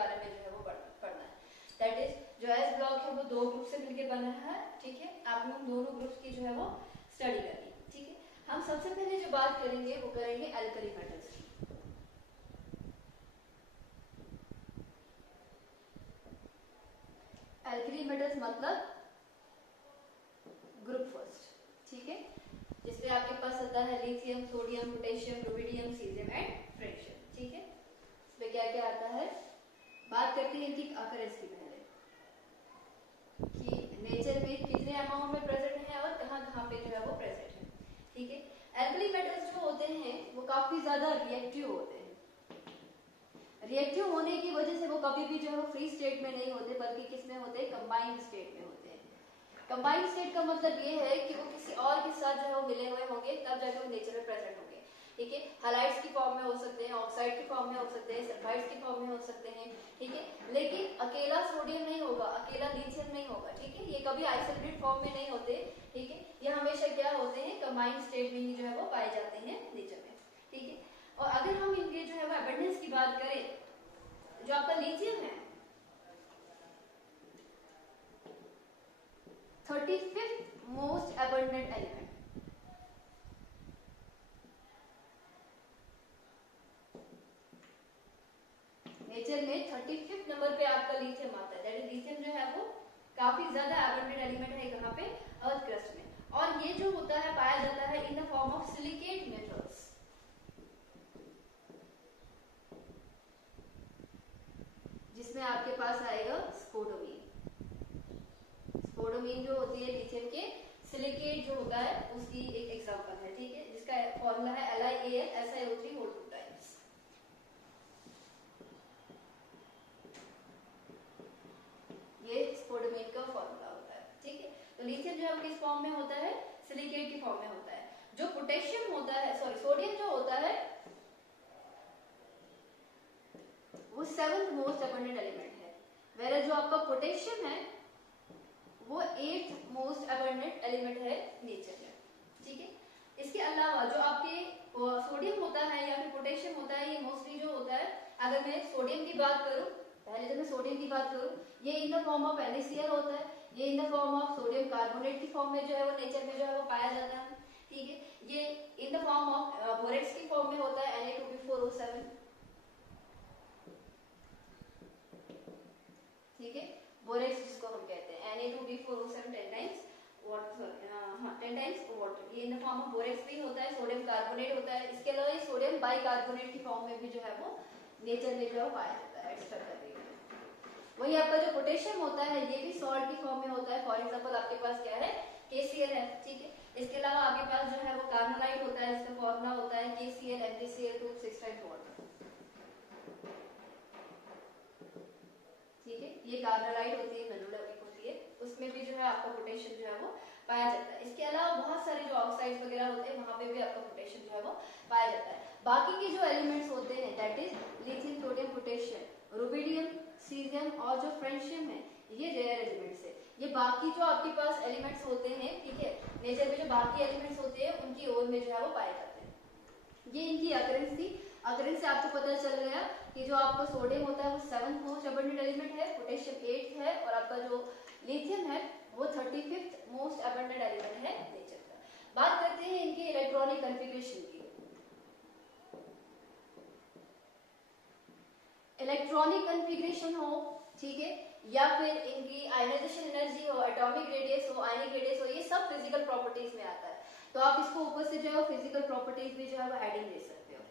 बारे में जो है वो पढ़ना है। दैट इज जो एस ब्लॉक है वो 2 ग्रुप से मिलकर बना है, ठीक है। आपने उन दोनों ग्रुप्स की जो है वो स्टडी करनी, ठीक है। हम सबसे पहले जो बात करेंगे वो करेंगे एल्कली मेटल्स की। एल्कली मेटल्स मतलब ग्रुप फर्स्ट, ठीक है, जिसमें आपके पास आता है lithium, sodium, potassium, rubidium, caesium and francium, ठीक है। इसमें क्या क्या आता है, बात करते हैं इनकी अकरेंस की पहले कि नेचर में कितने अमाउंट में प्रेजेंट है और कहाँ कहाँ पे जो है वो प्रेजेंट है, ठीक है। एल्कली मेटल्स जो होते हैं वो काफी ज्यादा रिएक्टिव होते हैं। रिएक्टिव होने की वजह से वो कभी भी जो है फ्री स्टेट में नहीं होते, बल्कि किस में होते हैं, कंबाइंड स्टेट में होते हैं। कंबाइंड स्टेट का मतलब ये है कि वो किसी और के साथ जो है वो मिले हुए होंगे, तब जाकर वो नेचर में प्रेजेंट होंगे, ठीक है। हैलाइड्स की फॉर्म में हो सकते हैं, ऑक्साइड की फॉर्म में हो सकते हैं, सल्फाइड्स की फॉर्म में हो सकते हैं, ठीक है। लेकिन अकेला सोडियम नहीं होगा, अकेला लिथियम नहीं होगा, ठीक है। ये कभी आइसोलेटेड फॉर्म में नहीं होते, ठीक है। ये हमेशा क्या होते हैं, कंबाइंड स्टेट में ही जो है वो पाए जाते हैं नेचर में, ठीक है। और अगर हम इनके जो है वो अबंडेंस की बात करें, जो आपका लिथियम है 35th most abundant element, nature में 35th नंबर पे आपका लिथियम आता है। दैट इज लिथियम जो है वो काफी ज्यादा अबंडेंट एलिमेंट है कहाँ पे, अर्थ क्रस्ट में। और ये जो होता है पाया जाता है in the form of silicate metals, जिसमें आपके पास आएगा स्पोडोमीन। स्पोडोमीन जो होती है लिथियम के सिलिकेट जो होता है उसकी एक एग्जांपल है, ठीक है, जिसका फॉर्मूला है LiAl SiO3 2 टाइम्स। ये स्पोडोमीन का फॉर्मूला होता है, ठीक है। तो लिथियम जो है किस फॉर्म में होता है, सिलिकेट की फॉर्म में होता है। जो पोटेशियम होता है, सॉरी सोडियम जो होता है वो 7th मोस्ट अबंडेंट एलिमेंट है, वेयर जो आपका पोटेशियम है वो 8th मोस्ट अबंडेंट एलिमेंट है नेचर में, ठीक है। इसके अलावा जो आपके सोडियम होता है या फिर पोटेशियम होता है, ये मोस्टली जो होता है, अगर मैं सोडियम की बात करूं, पहले तो मैं सोडियम की बात करूं, ये in the form of NaCl होता है। ये in the form of sodium carbonate की फॉर्म में जो है वो नेचर में जो है वो पाया जाता है, ठीक है। ये in the form of borax की फॉर्म में होता है Na2B4O7, ठीक है। बोरेक्स जिसको हम कहते हैं Na2B4O7 10 times water, 10 times water, ये in the form of borax भी होता है, सोडियम कार्बोनेट होता है। इसके अलावा ये सोडियम बाइकार्बोनेट की फॉर्म में भी जो है वो नेचर में जो है पाया जाता है, एक्सट्रैक्ट करने के लिए। वही आपका जो पोटेशियम होता है ये भी सॉल्ट की फॉर्म में होता है। फॉर एग्जांपल आपके पास क्या है, KCl है, ठीक है। इसके अलावा आपके पास जो है वो कार्बोनाइट होता है, इसका फॉर्मूला होता है KCl MgCl2 6 टाइम्स वाटर, ठीक है। ये कार्बोनाइट होती है, मेनोलाइट होती है, उसमें भी जो है आपका पोटेशियम जो है वो पाया जाता है। इसके अलावा बहुत सारे जो ऑक्साइड्स वगैरह होते हैं वहां पे भी आपका पोटेशियम जो है वो पाया जाता है। बाकी के जो एलिमेंट्स होते हैं that is lithium, sodium, potassium, rubidium, caesium और जो फ्रेंशियम है, ये रेयर एलिमेंट्स है। ये बाकी जो आपके पास एलिमेंट्स होते हैं, ठीक है, नेचर में जो बाकी एलिमेंट्स होते हैं उनकी ओर में जो है वो पाए जाते हैं। ये इनकी अकरेंस थी। अकरेंस से आपको पता चल गया कि जो आपका सोडियम होता है वो 7th मोस्ट अबंडेंट एलिमेंट है, पोटेशियम 8th है और आपका जो लिथियम है वो 35th मोस्ट अबंडेंट एलिमेंट है नेचर का। बात करते हैं इनके इलेक्ट्रॉनिक कन्फिगरेशन की। इलेक्ट्रॉनिक कन्फिगरेशन हो, ठीक है, या फिर इनकी आयनाइजेशन एनर्जी हो, एटॉमिक रेडियस हो, आयनिक रेडियस हो, ये सब फिजिकल प्रॉपर्टीज में आता है। तो आप इसको ऊपर से जो है फिजिकल प्रॉपर्टीज भी जो है वो हेडिंग दे सकते हो,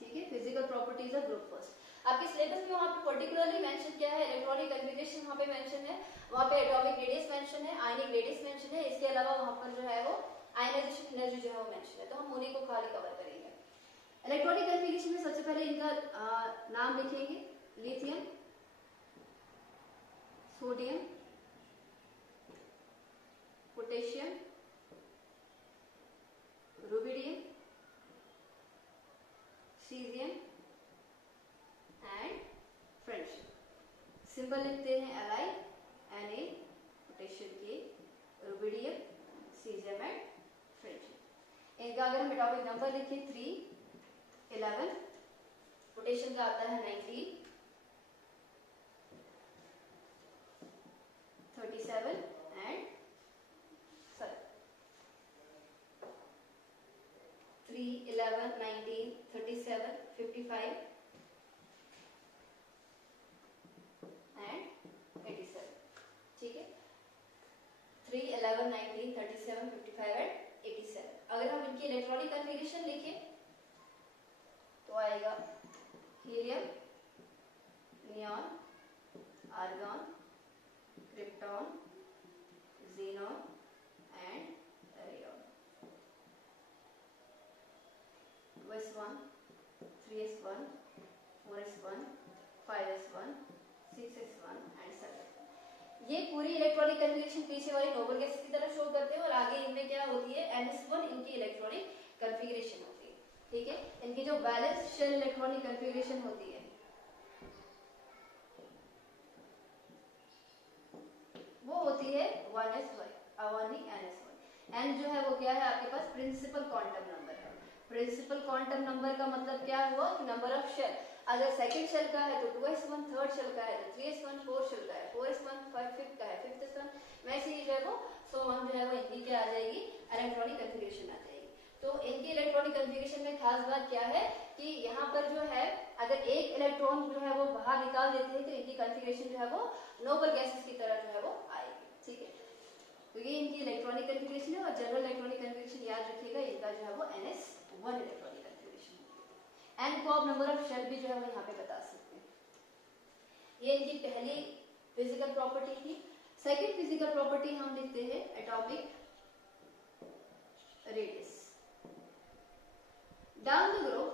ठीक है। Physical properties of group first आपके सिलेबस में वहां पे पर्टिकुलरली मेंशन किया है, इलेक्ट्रॉनिक कन्फिगरेशन वहां पे मेंशन है, वहां पे एटॉमिक रेडियस मेंशन है, आयनिक रेडियस मेंशन है। इसके अलावा वहां पर जो है वो आयनाइजेशन एनर्जी जो है वो मेंशन है। तो हम उन्हीं को खाली कवर करेंगे। इलेक्ट्रॉनिक कन्फिगरेशन में सबसे पहले इनका नाम लिखेंगे, lithium, sodium, potassium, rubidium, caesium and francium. Symbol लिखते हैं Li, Na, potassium K, rubidium, caesium and francium. इनका अगर हम एटॉमिक नंबर लिखें 3, 11, पोटेशियम का आता है 19, 37 एंड 3, 11, 19, 37, 55 एंड 87। ठीक है, 3, 11, 19, 37, 55 एंड 87। अगर हम इनकी इलेक्ट्रॉनिक कन्फिगरेशन लिखें तो आएगा helium, neon, argon, krypton, xenon and radium. 2s1, 3s1, 4s1, 5s1, 6s1 and 7। ये पूरी इलेक्ट्रॉनिक कन्फिगरेशन पीछे वाली नोबल गैसेस की तरह शो करते हैं और आगे इनमें क्या होती है ns1 इनकी इलेक्ट्रॉनिक कन्फिगरेशन होती है। ठीक है, इनकी जो बैलेंस शेल इलेक्ट्रॉनिक कन्फिगरेशन होती है वो होती है 1s1 अवॉर्निक ns1। n जो है वो क्या है आपके पास प्रिंसिपल क्वांटम नंबर है। प्रिंसिपल क्वांटम नंबर का मतलब क्या हुआ कि नंबर ऑफ शेल। अगर सेकंड शेल का है तो 2s1, थर्ड शेल का है तो 3s1, फोर्थ शेल का है 4s1, फिफ्थ का है 5th-s1, वैसे ही जो है वो सो ऑन जो है वो इनकी क्या आ जाएगी इलेक्ट्रॉनिक कन्फिगरेशन आ जाएगी। तो इनकी इलेक्ट्रॉनिक कन्फिगरेशन में खास बात क्या है कि यहाँ पर जो है अगर एक इलेक्ट्रॉन जो है वो बाहर निकाल देते हैं तो इनकी कन्फिगरेशन जो है वो नोबल गैसेस की तरह जो है वो आएगी। ठीक है, तो ये इनकी इलेक्ट्रॉनिक कन्फिगरेशन है और जनरल इलेक्ट्रॉनिक कन्फिगरेशन याद रखिएगा इनका जो है वो ns1 इलेक्ट्रॉनिक कन्फिगरेशन है। एन को आप नंबर ऑफ शेल भी जो है वो यहाँ पे बता सकते हैं। ये इनकी पहली फिजिकल प्रॉपर्टी थी। सेकंड फिजिकल प्रॉपर्टी हम लिखते हैं atomic radius. Down the group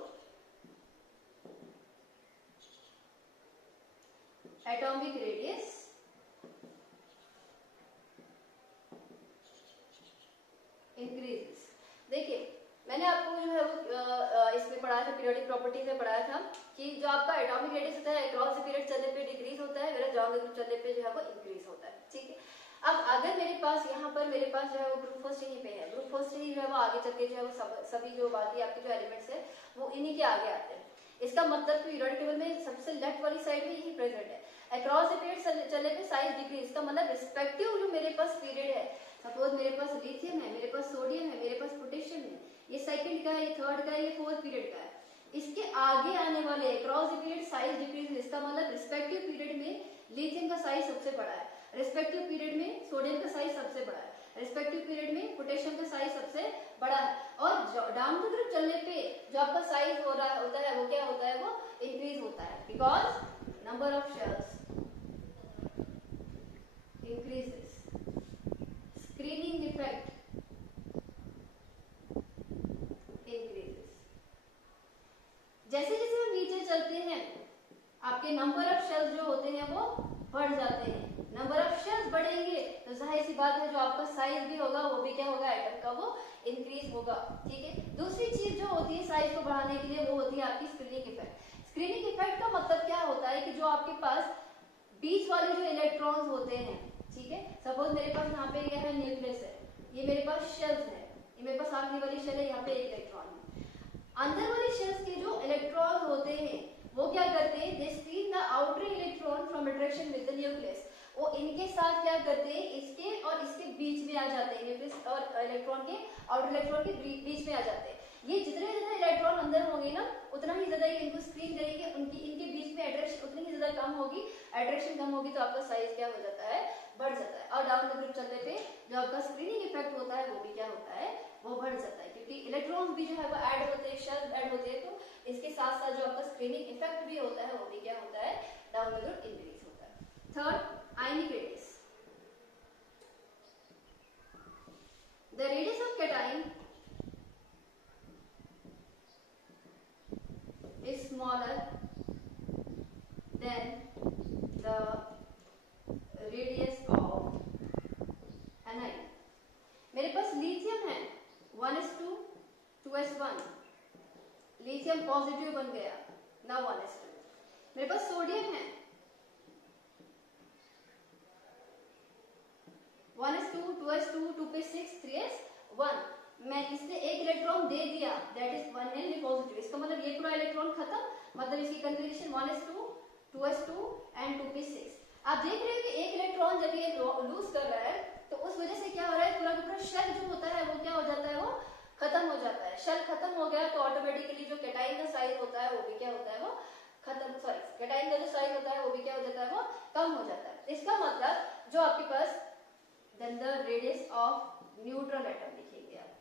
atomic radius increases. देखिए मैंने आपको जो है वो इसमें पढ़ाया था पीरियोडिक प्रॉपर्टीज में पढ़ाया था कि जो आपका एटॉमिक रेडियस होता है अक्रॉस द पीरियड चलने पे डिक्रीज होता है, मेरा डाउन द ग्रुप चलने पे जो है वो इंक्रीज होता है। ठीक है, अब अगर मेरे पास यहाँ पर मेरे पास जो है वो ग्रुप फर्स्ट यहीं पे है, ग्रुप फर्स्ट ही जो है वो आगे चल के जो है वो सभी जो बाकी आपके जो एलिमेंट्स है वो इन्हीं के आगे आते हैं। इसका मतलब पीरियोडिक टेबल में सबसे लेफ्ट वाली साइड में यही प्रेजेंट है। अक्रॉस द पीरियड चलने पे साइज डिक्रीज, इसका मतलब रिस्पेक्टिव जो मेरे पास पीरियड है, सपोज मेरे पास लिथियम है, मेरे पास सोडियम है, मेरे पास पोटेशियम है, ये सेकंड का है, ये थर्ड का है, ये फोर्थ पीरियड का है, इसके आगे आने वाले across the period size decrease. इसका मतलब रिस्पेक्टिव पीरियड में लिथियम का साइज सबसे बड़ा है, रिस्पेक्टिव पीरियड में सोडियम का साइज सबसे बड़ा है, रिस्पेक्टिव पीरियड में पोटेशियम का साइज सबसे बड़ा है। और डाउन द ग्रुप चलने पे जो आपका साइज हो रहा होता है वो क्या होता है, वो इंक्रीज होता है because number of shells increases, screening effect increases। जैसे जैसे हम नीचे चलते हैं आपके नंबर ऑफ शेल्स जो होते हैं वो बढ़ जाते हैं। नंबर ऑफ शेल्स बढ़ेंगे तो जाहिर सी बात है जो आपका साइज भी होगा वो भी क्या होगा एटम का वो इंक्रीज होगा। ठीक है, दूसरी चीज जो होती है साइज को बढ़ाने के लिए वो होती है आपकी स्क्रीनिंग इफेक्ट। स्क्रीनिंग इफेक्ट का मतलब क्या होता है कि जो आपके पास बीच वाले जो इलेक्ट्रॉन्स होते हैं, ठीक है, सपोज मेरे पास यहाँ पे क्या है न्यूक्लियस है, ये मेरे पास शेल्स है, ये मेरे पास आखिरी वाली शेल है, यहाँ पे एक इलेक्ट्रॉन है। अंदर वाली शेल्स के जो इलेक्ट्रॉन होते हैं वो क्या करते हैं, they screen the outer electron from attraction with the nucleus. वो इनके साथ क्या करते हैं, इसके और इसके बीच में आ जाते हैं, न्यूक्लियस और इलेक्ट्रॉन के आउटर इलेक्ट्रॉन के बीच में आ जाते हैं। ये जितने ज्यादा इलेक्ट्रॉन अंदर होंगे ना उतना ही ज्यादा ये इनको स्क्रीन करेंगे, उनकी इनके बीच में अट्रैक्शन उतनी ही ज्यादा कम होगी, अट्रैक्शन कम होगी तो आपका साइज क्या हो जाता है, बढ़ जाता है। और डाउन द ग्रुप चलने पे जो आपका स्क्रीनिंग इफेक्ट होता है वो भी क्या होता है, वो बढ़ जाता है, क्योंकि इलेक्ट्रॉन्स भी जो है वो ऐड होते हैं, शेल्स ऐड होते हैं, तो इसके साथ साथ जो आपका स्क्रीनिंग इफेक्ट भी होता है वो भी क्या होता है, डाउन द ग्रुप इंक्रीज होता है। Third, ionic radius. The radius of cation is smaller than the radius of anion। मेरे पास लिथियम है 1s2 2s1, लिथियम पॉजिटिव बन गया ना 1s2। मेरे पास सोडियम है 1s2 2s2 2p6 3s1, मैं इसने एक इलेक्ट्रॉन दे दिया, दैट इज 1n पॉजिटिव। इसका मतलब ये पूरा इलेक्ट्रॉन खत्म मतलब इसकी configuration 1s2, 2s2 and 2p6। आप देख रहे हैं कि एक इलेक्ट्रॉन जब ये लूज कर रहा है तो उस वजह से क्या हो रहा है, पूरा का पूरा शेल जो होता है वो क्या हो जाता है, वो खत्म हो जाता है। शेल खत्म हो गया तो ऑटोमेटिकली जो कैटाइन का साइज होता है वो भी क्या होता है, वो खत्म, सॉरी कैटाइन का जो साइज होता है वो भी क्या हो जाता है, वो कम हो जाता है। इसका मतलब जो आपके पास then the radius of neutral atom लिखेंगे आप,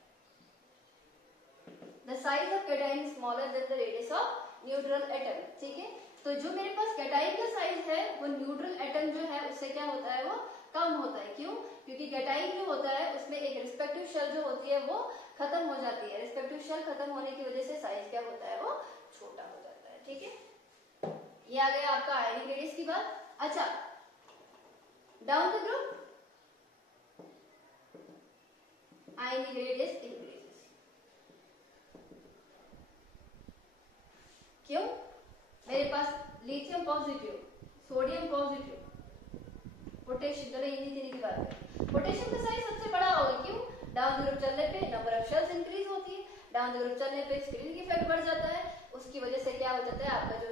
the size of cation smaller than the radius of neutral atom. ठीक है, तो जो मेरे पास कैटाइन का साइज है वो न्यूट्रल एटम जो है उससे क्या होता है, वो कम होता है। क्यों? क्योंकि कैटाइन जो होता है उसमें एक रिस्पेक्टिव शेल जो होती है वो खत्म हो जाती है। रिस्पेक्टिव शेल खत्म होने की वजह से साइज क्या होता है, वो छोटा हो जाता है। ठीक है, ये आ गया आपका आयनिक रेडियस की बात। अच्छा, down the group ionic radius increases. क्यों? मेरे पास lithium positive, sodium positive, potassium, चलो इन्हीं की बात है। पोटेशियम का साइज सबसे बड़ा होगा। क्यों? डाउन द ग्रुप चलने पे नंबर ऑफ शेल्स इंक्रीज होती है, डाउन द ग्रुप चलने पे स्क्रीनिंग इफेक्ट बढ़ जाता है, उसकी वजह से क्या हो जाता है, आपका जो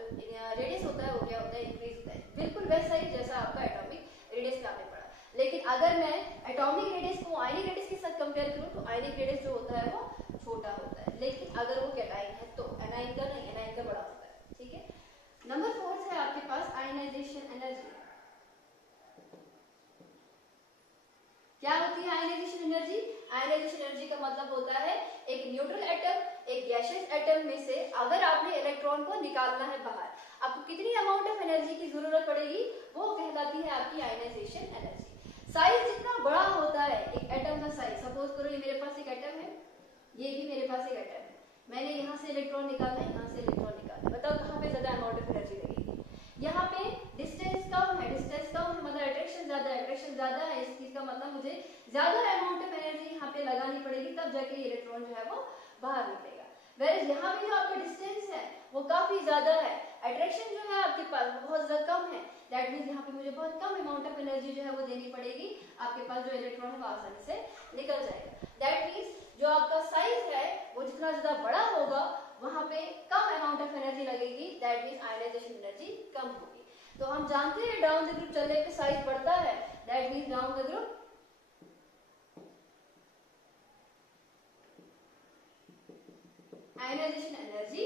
रेडियस होता है वो क्या होता है, इंक्रीज होता है। बिल्कुल वैसा ही जैसा आपका एटॉमिक रेडियस का आपने पढ़ा। लेकिन अगर मैं एटॉमिक रेडियस को आयनिक रेडियस के साथ कंपेयर करूं तो आयनिक रेडियस जो होता है वो छोटा होता है, लेकिन अगर वो कैटाइन है तो एनाइन का नहीं, एनाइन का बड़ा होता है। ठीक है, नंबर 4 है आपके पास आयनाइजेशन एनर्जी। क्या होती है आयनाइजेशन एनर्जी? आयनाइजेशन एनर्जी का मतलब होता है एक न्यूट्रल एटम, एक गैसियस एटम में से अगर आपने इलेक्ट्रॉन को निकालना है बाहर, आपको कितनी अमाउंट ऑफ एनर्जी की जरूरत पड़ेगी, वो कहलाती है आपकी आयनाइजेशन एनर्जी। साइज जितना बड़ा होता है एक एटम का साइज, सपोज करो ये मेरे पास एक एटम है, ये भी मेरे पास एक एटम है, मैंने यहाँ से इलेक्ट्रॉन निकालना है, यहाँ से इलेक्ट्रॉन निकालना है, बताओ कहाँ पे ज्यादा अमाउंट ऑफ एनर्जी लगेगी? यहाँ पे डिस्टेंस कम है, डिस्टेंस कम है मतलब अट्रैक्शन ज्यादा है, अट्रैक्शन ज्यादा है, इस चीज का मतलब मुझे ज्यादा अमाउंट ऑफ एनर्जी यहाँ पे लगानी पड़ेगी, तब जाके ये इलेक्ट्रॉन जो है वो बाहर निकलेगा। वेयर यहाँ पे जो आपका डिस्टेंस है वो काफी ज्यादा है, अट्रैक्शन जो है आपके पास बहुत ज्यादा कम है, दैट मीन्स यहाँ पे मुझे बहुत कम अमाउंट ऑफ एनर्जी जो है वो देनी पड़ेगी, आपके पास जो इलेक्ट्रॉन है वो आसानी से निकल जाएगा। दैट मीन्स जो आपका साइज है वो जितना ज्यादा बड़ा होगा वहां पे कम अमाउंट ऑफ एनर्जी लगेगी, दैट मीन्स आयनाइजेशन एनर्जी कम होगी। तो हम जानते हैं डाउन द ग्रुप चलने पे साइज बढ़ता है, that means down the group ionisation energy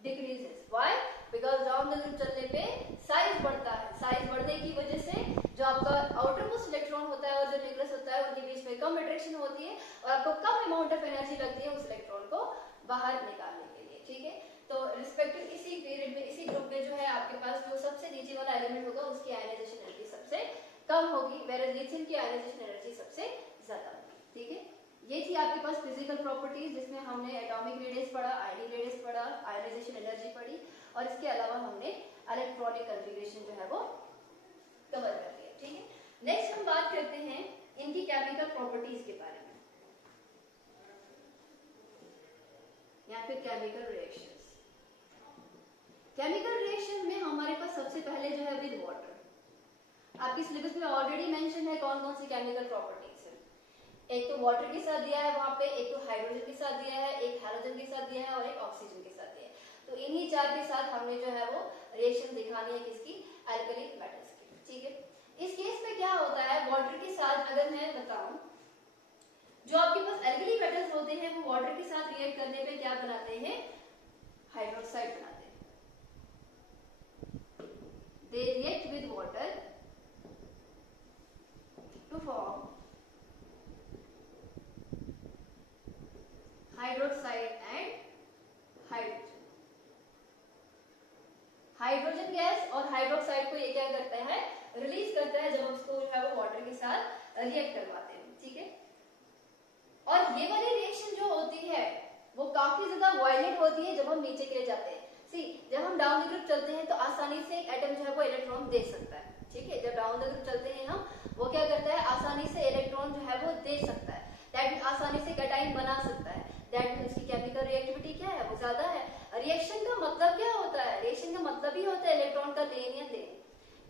decreases. Why? Because down the group चलने पे साइज बढ़ता है, साइज बढ़ने की वजह से जो आपका आउटर मोस्ट इलेक्ट्रॉन होता है और जो न्यूक्लियस होता है उनके बीच में कम अट्रैक्शन होती है और आपको कम अमाउंट ऑफ एनर्जी लगती है उस इलेक्ट्रॉन को बाहर निकालने के लिए। ठीक है, तो रिस्पेक्टिव इसी पीरियड में, इसी ग्रुप में जो है आपके पास जो सबसे नीचे वाला एलिमेंट होगा उसकी आयनाइजेशन एनर्जी सबसे कम होगी, वेयर लिथियम की आयनाइजेशन एनर्जी सबसे ज्यादा होगी। ठीक है, ये थी आपके पास फिजिकल प्रॉपर्टीज जिसमें हमने एटॉमिक रेडियस पढ़ा, आयनिक रेडियस पढ़ा, आयनाइजेशन एनर्जी पढ़ी और इसके अलावा हमने इलेक्ट्रॉनिक कॉन्फ़िगरेशन जो है वो कवर कर लिया। ठीक है, नेक्स्ट हम बात करते हैं इनकी केमिकल प्रॉपर्टीज के बारे में या फिर केमिकल रिएक्शंस। केमिकल रिएक्शन में हमारे पास सबसे पहले जो है विद वाटर, आपके सिलेबस में ऑलरेडी मेंशन है कौन कौन सी केमिकल प्रॉपर्टीज है। एक तो वाटर के साथ दिया है वहां पे, एक तो हाइड्रोजन के साथ दिया है, एक हैलोजन के साथ दिया है और एक ऑक्सीजन के साथ दिया है। तो इन्हीं चार के साथ हमने जो है वो रिएक्शन दिखानी है किसकी, अल्कली मेटल्स की। ठीक है, इस केस में क्या होता है, वाटर के साथ अगर मैं बताऊं, जो आपके पास अल्कली मेटल्स होते हैं वो वाटर के साथ रिएक्ट करने पे क्या बनाते हैं, हाइड्रोक्साइड बनाते हैं। They react with water to form hydroxide and hydrogen. Hydrogen gas और हाइड्रोक्साइड को ये क्या करता है, रिलीज करता है जब हम उसको जो है वो वाटर के साथ रिएक्ट करवाते हैं। ठीक है, और ये वाली रिएक्शन जो होती है वो काफी ज्यादा वायलेंट होती है जब हम नीचे के लिए जाते हैं। सी, जब हम डाउन द ग्रुप चलते हैं तो आसानी से एक एटम जो है वो इलेक्ट्रॉन दे सकता है। ठीक है, जब डाउन द ग्रुप चलते हैं हम, वो क्या करता है, आसानी से इलेक्ट्रॉन जो है वो दे सकता है, दैट मींस आसानी से कैटाइन बना सकता है, दैट मींस उसकी केमिकल रिएक्टिविटी क्या है, वो ज्यादा है। रिएक्शन का मतलब क्या होता है, रिएक्शन का मतलब ही होता है इलेक्ट्रॉन का लेन या देन।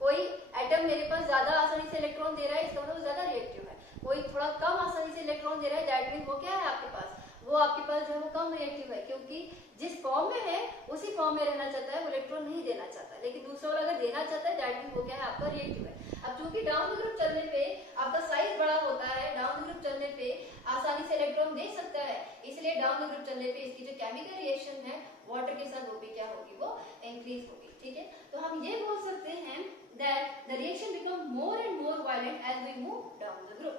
कोई एटम मेरे पास ज्यादा आसानी से इलेक्ट्रॉन दे रहा है, इसका मतलब ज्यादा रिएक्टिव है। कोई थोड़ा कम आसानी से इलेक्ट्रॉन दे रहा है, दैट मींस वो क्या है आपके पास, वो आपके पास जो है वो कम रिएक्टिव है, क्योंकि जिस फॉर्म में है उसी फॉर्म में रहना चाहता है, वो इलेक्ट्रॉन नहीं देना चाहता। लेकिन दूसरा वाला अगर देना चाहता है दैट मीन वो क्या है, आपका रिएक्टिव है। अब चूंकि डाउन द ग्रुप चलने पे आपका साइज बड़ा होता है, डाउन द ग्रुप चलने पे आसानी से इलेक्ट्रॉन दे सकता है, इसलिए डाउन द ग्रुप चलने पे इसकी जो केमिकल रिएक्शन है वाटर के साथ वो भी क्या होगी, वो इंक्रीज होगी। ठीक है, तो हम ये बोल सकते हैं that the reaction become more and more violent as we move down the group.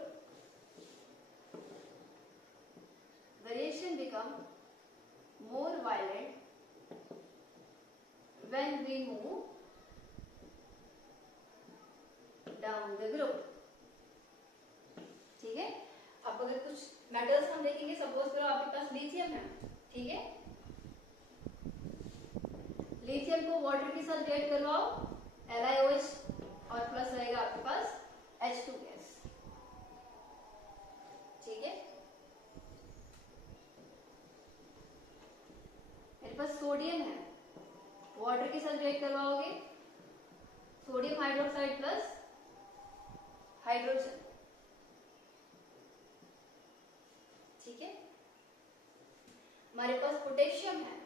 The reaction become more violent when we move down the group. ठीक है, अब अगर कुछ मेटल्स हम देखेंगे, सपोज करो आपके पास लिथियम है, ठीक है, लिथियम को वाटर के साथ रिएक्ट करवाओ, LiOH और प्लस रहेगा आपके पास H2 गैस। ठीक है, मेरे पास सोडियम है, वाटर के साथ रिएक्ट करवाओगे, सोडियम हाइड्रोक्साइड प्लस हाइड्रोजन। ठीक है, हमारे पास पोटेशियम है,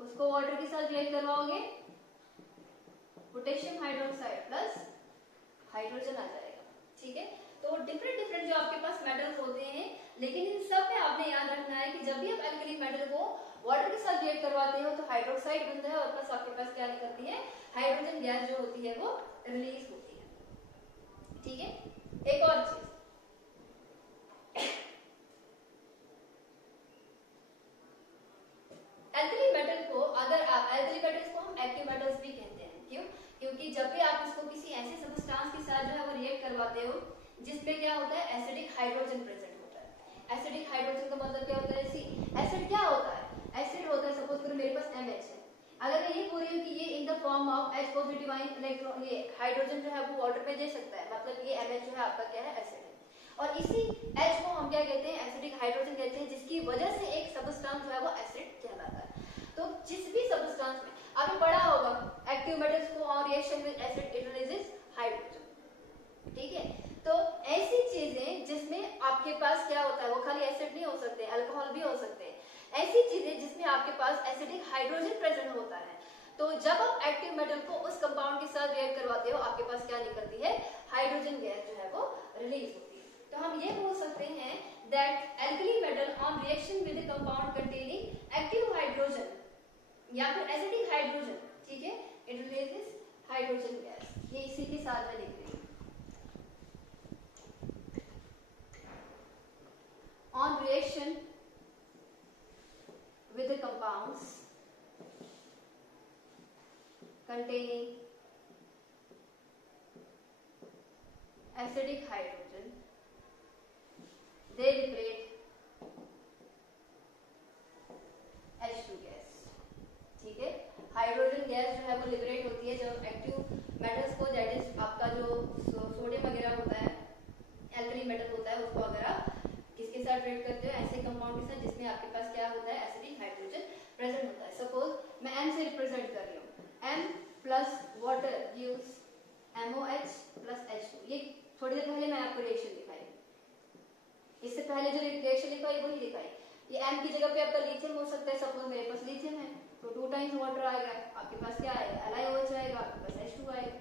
उसको वाटर के साथ रिएक्ट करवाओगे, पोटेशियम हाइड्रोक्साइड प्लस हाइड्रोजन आ जाएगा। ठीक है, तो डिफरेंट डिफरेंट जो आपके पास मेटल्स होते हैं, लेकिन इन सब में आपने याद रखना है कि जब भी आप एल्कली मेटल को वाटर के साथ रिएक्ट करवाते हो तो हाइड्रोक्साइड बनता है और प्लस आपके पास क्या निकलती है, हाइड्रोजन गैस जो होती है वो रिलीज होती है। ठीक है, एक और चीज, एल्कली मेटल को अगर आप एल्कली मेटल्स को हम एक्टिव मेटल्स भी कहते हैं, क्यों, क्योंकि जब भी आप इसको किसी ऐसे सबस्टेंस के साथ जो है वो रिएक्ट करवाते हो जिसपे क्या होता है, एसिडिक हाइड्रोजन प्रेजेंट होता है। एसिडिक हाइड्रोजन का मतलब क्या होता है, एसिड क्या होता है, एसिड होता है, सपोज करो मेरे पास MH है, अगर मैं ये बोल रही हूँ कि ये in the form of H positive ion electron, ये हाइड्रोजन जो है वो वाटर में दे सकता है, मतलब ये MH जो है आपका क्या है, एसिड है। और इसी H को हम क्या कहते हैं, एसिडिक हाइड्रोजन कहते हैं, जिसकी वजह से एक सबस्टेंस जो है वो एसिड कहलाता है। तो जिस भी सबस्टेंस में आपने पढ़ा होगा एक्टिव मेटल्स को on reaction with acid it releases hydrogen. ठीक है, तो ऐसी चीजें जिसमें आपके पास क्या होता है, वो खाली एसिड नहीं हो सकते, अल्कोहल भी हो सकते हैं, ऐसी चीजें जिसमें आपके पास एसिडिक हाइड्रोजन प्रेजेंट होता है, तो जब आप एक्टिव मेटल को उस कंपाउंड के साथ रिएक्ट करवाते हो आपके पास क्या निकलती है, हाइड्रोजन गैस जो है वो रिलीज होती है। तो हम ये बोल सकते हैं that alkali metal on reaction with a compound containing active hydrogen या फिर एसिडिक हाइड्रोजन, ठीक है, इट रिलीजेस हाइड्रोजन गैस। ये इसी के साथ में लिख रही हूं, on reaction with the compounds containing acidic hydrogen they liberate H2 gas. ठीक है, हाइड्रोजन गैस जो है वो लिबरेट होती है जब एक्टिव मेटल्स को, दैट इज आपका जो सोडियम वगैरह होता है, एल्कली मेटल होता है, उसको अगर आप किसके साथ रिएक्ट करते हो, ऐसे कंपाउंड के साथ जिसमें आपके पास क्या होता है, एसिडिक हाइड्रोजन प्रेजेंट होता है। सपोज मैं M से रिप्रेजेंट कर रही हूँ, M plus water gives MOH plus H2। ये थोड़ी देर पहले मैं आपको रिएक्शन दिखाई, इससे पहले जो रिएक्शन दिखाई वही दिखाई। ये M की जगह पे आपका लिथियम हो सकता है, सपोज मेरे पास लिथियम है तो 2 टाइम्स वाटर आएगा, आपके पास क्या आएगा, LiOH आएगा, आपके पास H2 आएगा।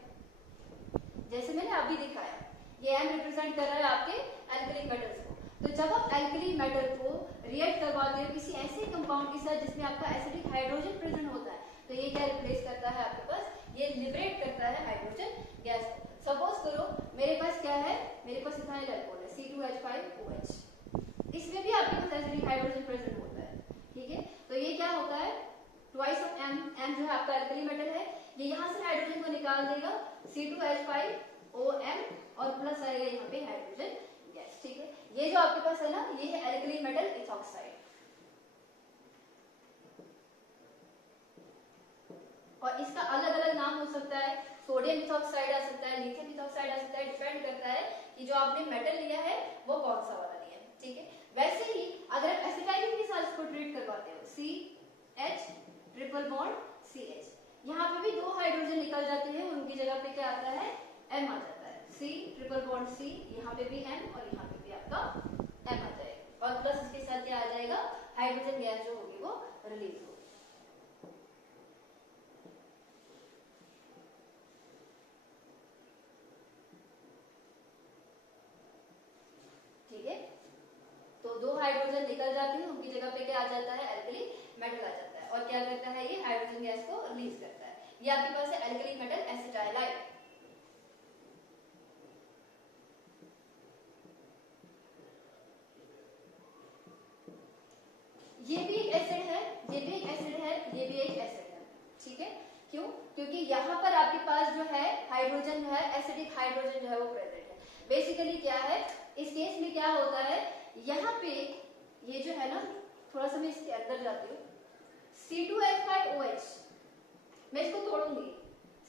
जैसे मैंने अभी दिखाया, ये M रिप्रेजेंट कर रहा है आपके एल्कली मेटल्स को। तो जब आप एल्कली मेटल को रिएक्ट करवाते हो किसी ऐसे कंपाउंड के साथ जिसमें आपका एसिडिक हाइड्रोजन प्रेजेंट होता है, तो ये क्या रिप्लेस करता है आपके पास, ये लिबरेट करता है हाइड्रोजन गैस को। सपोज करो मेरे पास क्या है, मेरे पास इथाइल अल्कोहल है C2H5OH, इसमें भी आपके पास एसिडिक हाइड्रोजन प्रेजेंट होता है। ठीक है, तो ये क्या होता है, ट्वाइस ऑफ M, M जो है आपका एल्कली मेटल है, ये यहाँ से हाइड्रोजन को निकाल देगा, C2H5OM और प्लस आएगा यहाँ पे हाइड्रोजन गैस। ठीक है, ये जो आपके पास है ना, ये है एल्कली मेटल इथॉक्साइड, और इसका अलग अलग नाम हो सकता है, सोडियम इथॉक्साइड आ सकता है, लिथियम इथॉक्साइड आ सकता है, डिपेंड करता है कि जो आपने मेटल लिया है वो कौन सा वाला लिया है। ठीक है, वैसे ही अगर आप एसिटाइलिन के साथ इसको ट्रीट करवाते हो, CH ट्रिपल बॉन्ड CH, यहाँ पे भी 2 हाइड्रोजन निकल जाते हैं, उनकी जगह पे क्या आता है, M आ जाता है, C ट्रिपल बॉन्ड C, यहाँ पे भी M और यहाँ पे भी आपका M आ जाएगा और प्लस इसके साथ क्या आ जाएगा, हाइड्रोजन गैस जो होगी वो रिलीज होगी। ठीक है, तो दो हाइड्रोजन निकल जाते हैं, उनकी जगह पे क्या आ जाता है, एल्कली मेटल आ जाता है और क्या करता है ये हाइड्रोजन गैस को रिलीज करता है। ये आपके पास है एल्कली मेटल एसिटाइलाइड। ये भी एक एसिड है, ये भी एक एसिड है, ये भी एक एसिड है। ठीक है, क्यों? क्योंकि यहाँ पर आपके पास जो है हाइड्रोजन जो है एसिडिक हाइड्रोजन जो है वो प्रेजेंट है। बेसिकली क्या है इस केस में, क्या होता है यहाँ पे ये जो है ना, थोड़ा सा मैं इसके अंदर जाती हूँ, C2H5OH, मैं इसको तोड़ूंगी,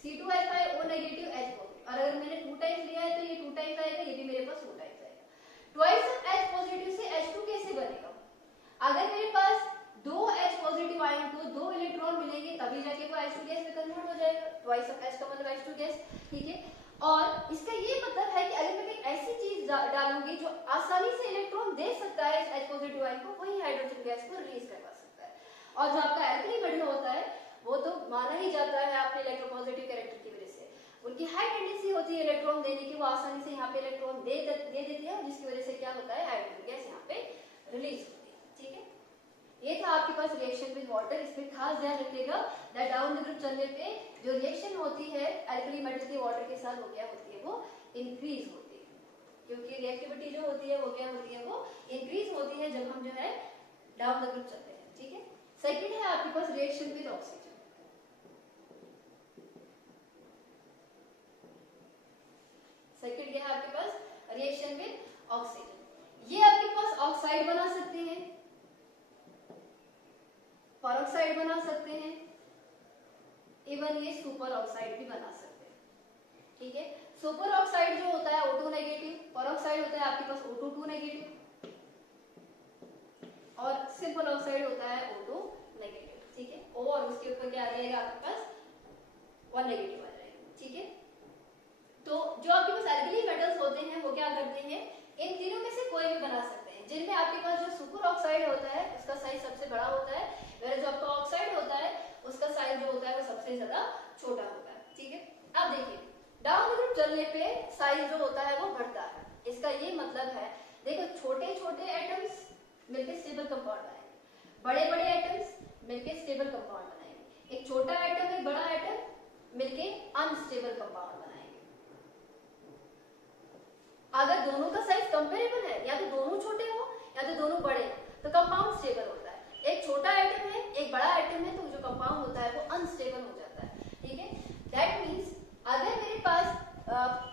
C2H5O नेगेटिव H पॉजिटिव, और अगर मैंने 2 टाइम्स लिया है तो ये 2 टाइम्स आएगा, ये भी मेरे पास 2 टाइम्स आएगा। ट्वाइस ऑफ H पॉजिटिव से H2 कैसे बनेगा? अगर मेरे पास 2 H पॉजिटिव आयन को 2 इलेक्ट्रॉन मिलेंगे तभी जाके वो H2 गैस में कन्वर्ट हो जाएगा। ट्वाइस ऑफ H का मतलब H2 गैस। ठीक है, और इसका ये मतलब है कि अगर मैं एक ऐसी चीज डालूंगी जो आसानी से इलेक्ट्रॉन दे सकता है इस H पॉजिटिव आयन को, वही हाइड्रोजन गैस को रिलीज करवा सकता है। और जो आपका एल्कली मेटल होता है वो तो माना ही जाता है आपके इलेक्ट्रोपॉजिटिव कैरेक्टर की वजह से, उनकी हाई टेंडेंसी होती है इलेक्ट्रॉन देने की, वो आसानी से यहाँ पे इलेक्ट्रॉन दे देती है, जिसकी वजह से क्या होता है हाइड्रोजन गैस यहाँ पे रिलीज होती है। ठीक है, ये था आपके पास रिएक्शन विद वाटर। इसमें खास ध्यान रखिएगा दैट डाउन द ग्रुप चलने पे जो रिएक्शन होती है एल्कली मेटल की वाटर के साथ, वो क्या होती है, वो इंक्रीज होती है, क्योंकि रिएक्टिविटी जो होती है वो क्या होती है, वो इंक्रीज होती है जब हम जो है डाउन द ग्रुप चलते हैं। ठीक है, सेकंड है आपके पास रिएक्शन विद ऑक्सीजन। सेकंड क्या है आपके पास, रिएक्शन विद ऑक्सीजन। ये आपके पास ऑक्साइड बना सकते हैं, पेरोक्साइड बना सकते हैं, इवन ये सुपर ऑक्साइड भी बना सकते हैं। ठीक है, सुपर ऑक्साइड जो होता है O2 नेगेटिव, पेरोक्साइड होता है आपके पास O2 नेगेटिव, और सिंपल ऑक्साइड होता है O2 नेगेटिव। ठीक है, O और उसके ऊपर क्या आ जाएगा आपके पास 1 नेगेटिव आ जाएगा। ठीक है, तो जो आपके पास एल्कली मेटल्स होते हैं वो क्या करते हैं, इन तीनों में से कोई भी बना सकते हैं, जिनमें आपके पास जो सुपर ऑक्साइड होता है उसका साइज सबसे बड़ा होता है, वैसे जो आपका ऑक्साइड होता है उसका साइज जो होता है वो सबसे ज्यादा छोटा होता है। ठीक है, अब देखिए डाउन द ग्रुप चलने पे साइज जो होता है वो बढ़ता है। इसका ये मतलब है, देखो छोटे छोटे एटम्स मिलकर स्टेबल कंपाउंड बनाएंगे, बड़े बड़े एटम्स मिलकर स्टेबल कंपाउंड बनाएंगे, एक छोटा एटम एक बड़ा एटम मिलकर अनस्टेबल कंपाउंड बनाएंगे। अगर दोनों का साइज कंपेरेबल है, या तो दोनों छोटे हो या तो दोनों बड़े हो, तो कंपाउंड स्टेबल होता है। एक छोटा एटम है एक बड़ा एटम है, तो जो कंपाउंड होता है वो अनस्टेबल हो जाता है। ठीक है, दैट मींस अगर मेरे पास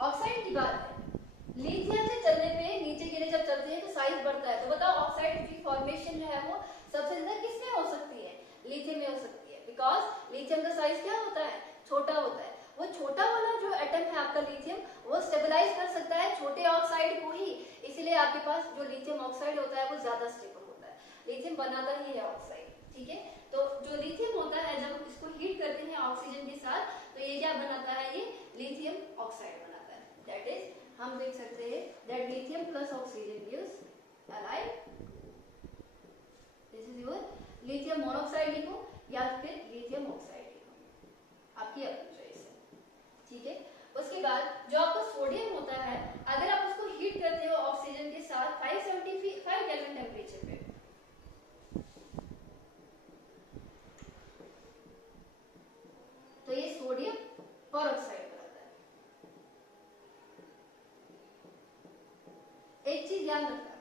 ऑक्साइड की बात है, लिथियम से चलने पे नीचे की तरफ जब चलते हैं तो साइज बढ़ता है, तो बताओ ऑक्साइड की फॉर्मेशन जो है वो सबसे ज्यादा किसमें हो सकती है, लिथियम में हो सकती है, बिकॉज लिथियम का साइज क्या होता है, छोटा होता है। वो छोटा वाला जो एटम है आपका लिथियम, वो स्टेबलाइज कर सकता है छोटे ऑक्साइड को ही, इसलिए आपके पास जो लिथियम ऑक्साइड होता है वो ज्यादा स्टेबल होता है। लिथियम बनाता ही है ऑक्साइड। ठीक है, तो जो लिथियम होता है जब हम इसको हीट करते हैं ऑक्सीजन के साथ, तो ये क्या बनाता है, ये लिथियम ऑक्साइड बनाता है। दैट इज हम देख सकते हैं that lithium plus oxygen gives alive, this is your lithium monoxide लिखो या फिर लिथियम ऑक्साइड लिखो, आपकी अपनी चॉइस है। ठीक है, उसके बाद जो आपका सोडियम होता है, अगर आप उसको हीट करते हो ऑक्सीजन के साथ 575 केल्विन टेम्परेचर पे, तो ये सोडियम पेरोक्साइड बनाता है। एक चीज ध्यान रखना,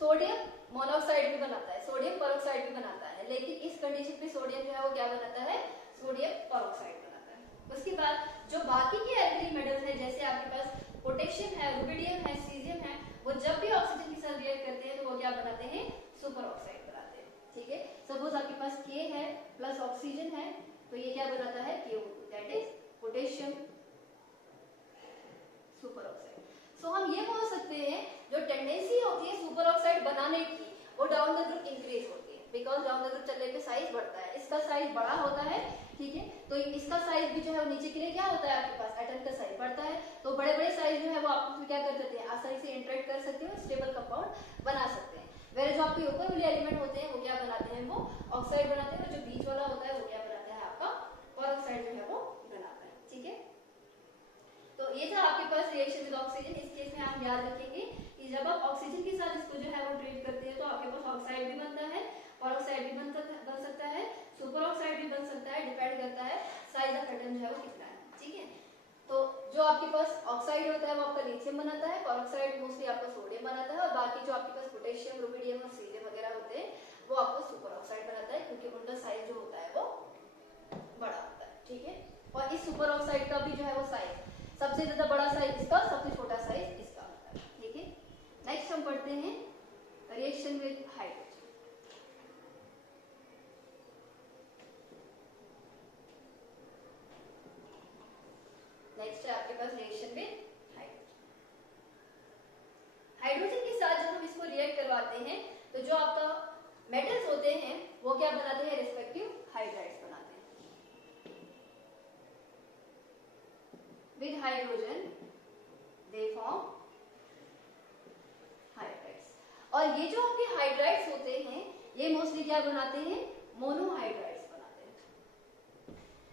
सोडियम मोनोऑक्साइड भी बनाता है, सोडियम पेरोक्साइड भी बनाता है, लेकिन इस कंडीशन पे सोडियम जो है वो क्या बनाता है, सोडियम पेरोक्साइड बनाता है। उसके बाद जो बाकी के एल्कली मेटल्स हैं, जैसे आपके पास पोटेशियम है, रुबिडियम है, सीजियम है, वो जब भी ऑक्सीजन के साथ रिएक्ट करते हैं तो वो क्या बनाते हैं, सुपर ऑक्साइड बनाते हैं। ठीक है, सपोज आपके पास K है प्लस ऑक्सीजन है, तो ये क्या बनाता है, KO2, that is potassium superoxide. So हम ये बोल सकते हैं जो टेंडेंसी होती है सुपर ऑक्साइड बनाने की, वो डाउन द ग्रुप इंक्रीज होती है। बिकॉज डाउन द ग्रुप चलने पे साइज बढ़ता है, इसका साइज बड़ा होता है, ठीक है, तो इसका साइज भी जो है वो नीचे के लिए क्या होता है आपके पास, एटम का साइज बढ़ता है, तो बड़े बड़े साइज जो है वो आप उसमें क्या कर सकते हैं, आसानी से इंटरेक्ट कर सकते हो, स्टेबल कंपाउंड बना सकते हैं। वेरे जो आपके ऊपर वाले एलिमेंट होते हैं वो क्या बनाते हैं, वो ऑक्साइड बनाते हैं, और जो बीच वाला होता है वो क्या बनाता है आपका पेरोक्साइड जो है वो बनाता है, ठीक है। तो ये था आपके पास रिएक्शन विद ऑक्सीजन। इस केस में आप याद रखेंगे कि जब आप ऑक्सीजन के साथ इसको जो है वो ट्रीट करते हैं तो आपके पास ऑक्साइड भी बनता है, पेरोक्साइड भी बन सकता है, सुपर ऑक्साइड भी बन सकता है, डिपेंड करता है साइज ऑफ एटम जो है वो कितना है, ठीक है। तो जो आपके पास ऑक्साइड होता है वो आपका लिथियम बनाता है, पेरोक्साइड मोस्टली आपका सोडियम बनाता है, और बाकी जो आपके पास पोटेशियम, रुबिडियम और सीरियम वगैरह होते हैं वो आपको सुपर ऑक्साइड बनाता है, क्योंकि उनका साइज जो होता है वो बड़ा होता है, ठीक है। और इस सुपर ऑक्साइड का भी जो है वो साइज सबसे ज्यादा बड़ा साइज इसका, सबसे छोटा साइज इसका होता है, ठीक है। नेक्स्ट हम पढ़ते हैं रिएक्शन विद हाइड्रोजन। नेक्स्ट है आपके पास रिएक्शन विद हाइड्रोजन। हाइड्रोजन के साथ जब हम इसको रिएक्ट करवाते हैं तो जो आपका मेटल्स होते हैं वो क्या बनाते हैं, रिस्पेक्टिव हाइड्राइड्स बनाते हैं। With hydrogen they form hydrides, और ये जो आपके हाइड्राइड्स होते हैं ये मोस्टली क्या बनाते हैं, मोनोहाइड्राइड्स बनाते हैं,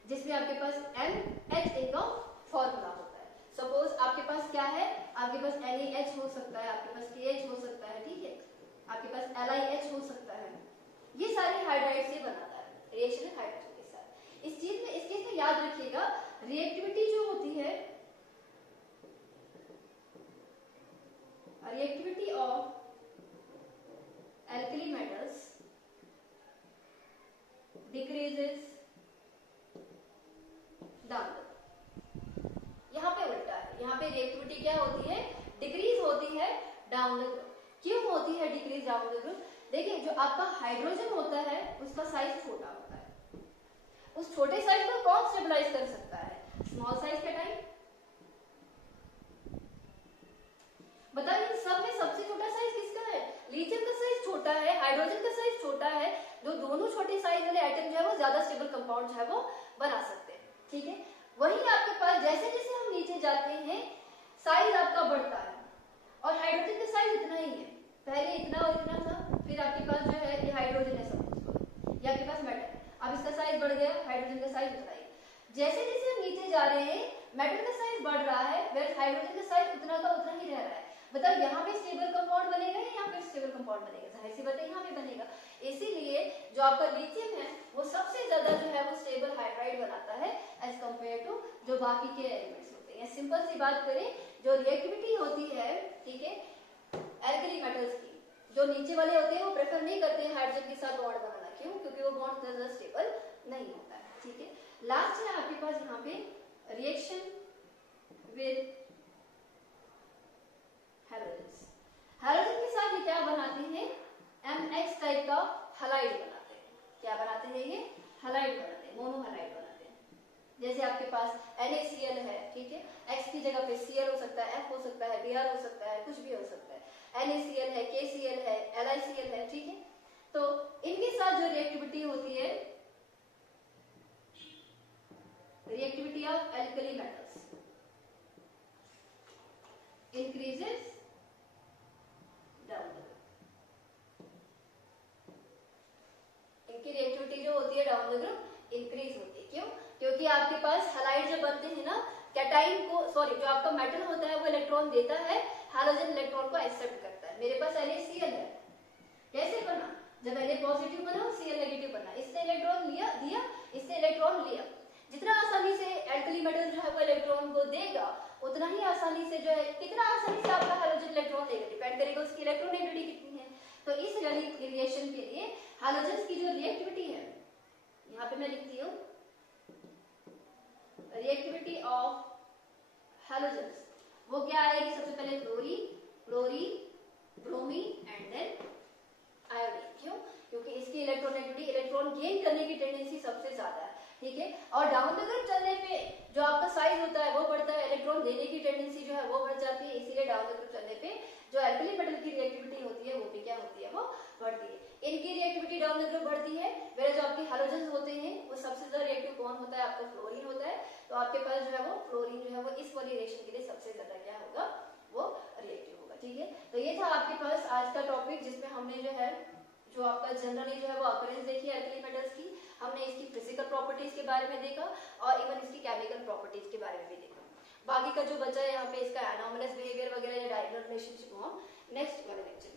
जिसमें आपके पास NH इनका फॉर्मूला होता है। सपोज आपके पास क्या है, आपके पास NaH हो सकता है, आपके पास KH हो सकता है, ठीक है, आपके पास LiH हो सकता है, ये सारे हाइड्राइड्स ये बनाता है रिएक्शन हाइड्रोजन के साथ। इस केस में याद रखिएगा रिएक्टिविटी जो होती है, reactivity of alkali metals decreases down the group। यहाँ पे उल्टा है, यहाँ पे रिएक्टिविटी क्या होती है, डिक्रीज होती है डाउन द ग्रुप। क्यों होती है डिक्रीज डाउन द ग्रुप, देखिए जो आपका हाइड्रोजन होता है उसका साइज छोटा होता है, उस छोटे साइज को कौन स्टेबलाइज कर सकता है, स्मॉल साइज कैटाइन। बताइए इन सब में सबसे छोटा साइज किसका है, लिथियम का साइज छोटा है, हाइड्रोजन का साइज छोटा है, जो दोनों छोटे साइज वाले एटम जो है वो ज्यादा स्टेबल कंपाउंड जो है वो बना सकते हैं, ठीक है। वहीं आपके पास जैसे जैसे हम नीचे जाते हैं साइज आपका बढ़ता है, और हाइड्रोजन का साइज इतना ही है, पहले इतना और इतना था, फिर आपके पास जो है ये हाइड्रोजन है सब, ये आपके पास मेटल, अब इसका साइज बढ़ गया, हाइड्रोजन का साइज उतना ही। जैसे जैसे हम नीचे जा रहे हैं मेटल का साइज बढ़ रहा है, वेयर हाइड्रोजन का साइज उतना का उतना ही रह रहा है। मतलब यहाँ पे स्टेबल कंपाउंड बनेगा या यहाँ पे स्टेबल कंपाउंड बनेगा, जाहिर सी बात है यहाँ पे बनेगा। इसीलिए जो आपका लिथियम है वो सबसे ज्यादा जो है वो स्टेबल हाइड्राइड बनाता है एज कंपेयर टू जो बाकी के एलिमेंट्स होते हैं। सिंपल सी बात करें, जो रिएक्टिविटी होती है, ठीक है, एल्कली मेटल्स की, जो नीचे वाले होते हैं वो प्रेफर नहीं करते हैं हाइड्रोजन के साथ बॉन्ड बनाना, क्यों, क्योंकि वो बॉन्ड ज्यादा स्टेबल नहीं होता है, ठीक है। लास्ट है आपके पास यहाँ पे रिएक्शन विद हैलोजेंस। हैलोजन के साथ ये क्या बनाते हैं, MX टाइप का हैलाइड बनाते हैं। क्या बनाते हैं ये, हैलाइड बनाते हैं, मोनोहैलाइड बनाते हैं। जैसे आपके पास NaCl है, ठीक है, X की जगह पे Cl हो सकता है, F हो सकता है, Br हो सकता है, कुछ भी हो सकता है, NaCl है, KCl है, LiCl है, ठीक है। तो इनके साथ जो रिएक्टिविटी होती है, reactivity of alkali metals increases down the group. इनकी रिएक्टिविटी जो होती है डाउन द ग्रुप इंक्रीज होती है, क्यों, क्योंकि आपके पास हैलाइड जब बनते हैं ना, कैटाइन को, सॉरी, जो आपका मेटल होता है वो इलेक्ट्रॉन देता है, हैलोजन इलेक्ट्रॉन को एक्सेप्ट करता है। मेरे पास NaCl है, कैसे बना, जब Na पॉजिटिव बना, Cl नेगेटिव बना, इसने इलेक्ट्रॉन लिया, दिया, इसने इलेक्ट्रॉन लिया। जितना आसानी से एल्कली मेटल जो है वो इलेक्ट्रॉन को देगा, उतना ही आसानी से जो है, कितना आसानी से आपका हैलोजन इलेक्ट्रॉन देगा, डिपेंड करेगा उसकी इलेक्ट्रोनेगेटिविटी कितनी है। तो इस रिएक्शन के लिए हैलोजेंस की जो रिएक्टिविटी है, यहाँ पे मैं लिखती हूँ रिएक्टिविटी ऑफ हैलोजेंस, वो क्या आएगी, सबसे पहले chlorine, bromine and then iodine. क्यों, क्योंकि इसकी इलेक्ट्रोनेगेटिविटी, इलेक्ट्रॉन गेन करने की टेंडेंसी सबसे ज्यादा है, ठीक है। और डाउन द ग्रुप चलने पे जो आपका साइज होता है वो बढ़ता है, इलेक्ट्रॉन देने की टेंडेंसी जो है वो बढ़ जाती है, इसीलिए डाउन द ग्रुप चलने पे जो एल्कली मेटल की रिएक्टिविटी होती है वो भी क्या होती है, वो बढ़ती है। इनकी रिएक्टिविटी डाउन द ग्रुप बढ़ती है। मेरे जो आपके हैलोजेंस होते हैं वो सबसे ज्यादा रिएक्टिव कौन होता है, आपका फ्लोरीन होता है। तो आपके पास जो है वो फ्लोरीन जो है वो इस वाली रिएक्शन के लिए सबसे ज्यादा क्या होगा, वो रिएक्टिव होगा। ठीक है, तो ये था आपके पास आज का टॉपिक, जिसमें हमने जो है जो आपका जनरली जो है वो अकरेंस देखी अल्कली मेटल्स की, हमने इसकी फिजिकल प्रॉपर्टीज के बारे में देखा और इवन इसकी केमिकल प्रॉपर्टीज के बारे में भी देखा। बाकी का जो बचा है यहाँ पे इसका एनॉमलस बिहेवियर वगैरह या डायगोनल रिलेशनशिप हम नेक्स्ट वाले लेक्चर